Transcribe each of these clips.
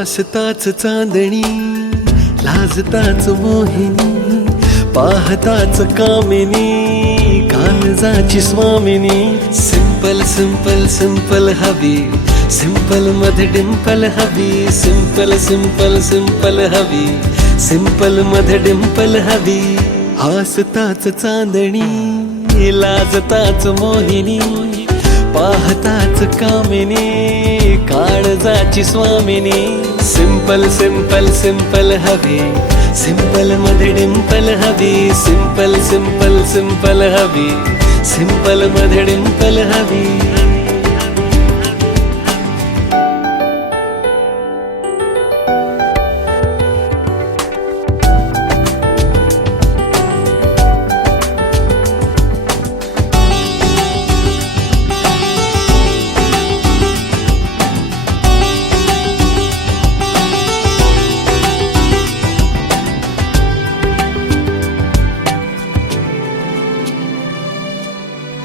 हासताच चांदणी, लाजताच मोहिनी, पाहताच कामिनी, काळजाची स्वामिनी. Simple simple simple हवी, सिंपल मध्ये डिंपल हवी. सिंपल सिंपल सिंपल हवी, सिंपल मध्ये डिंपल हवी. हासताच चांदणी, लाजताच मोहिनी, पाहताच कामिनी, काळजाची स्वामिनी. सिंपल सिंपल सिंपल हवी, सिंपल मध्ये डिंपल हवी. सिंपल सिंपल सिंपल हवी, सिंपल मध्ये डिंपल हवी.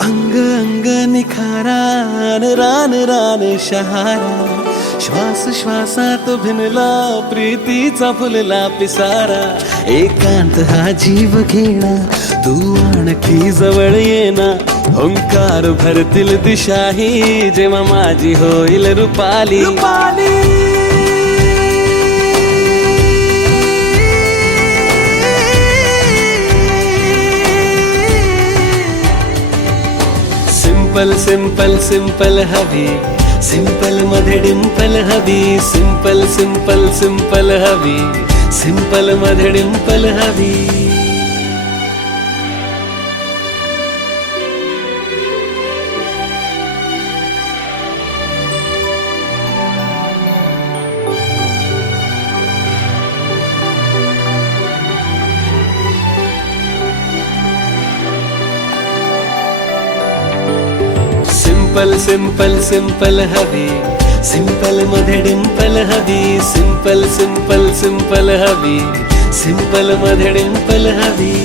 अंग अंग निखारा, रान रान शहारा. श्वास श्वासात भिनला, प्रीतीचा फुलला पिसारा. एकांत हा जीव घेणा, तू आणखी जवळ येना. ओंकार भरतील दिशाही, जेव्हा माझी होईल रुपाली. सिंपल सिंपल सिंपल हवी, सिंपल मध्ये डिंपल हवी. सिंपल सिंपल सिंपल हवी, सिंपल मध्ये डिंपल हवी. सिंपल सिंपल सिंपल हवी, सिंपल मध्ये डिंपल हवी. सिंपल सिंपल सिंपल हवी, सिंपल मध्ये डिंपल हवी.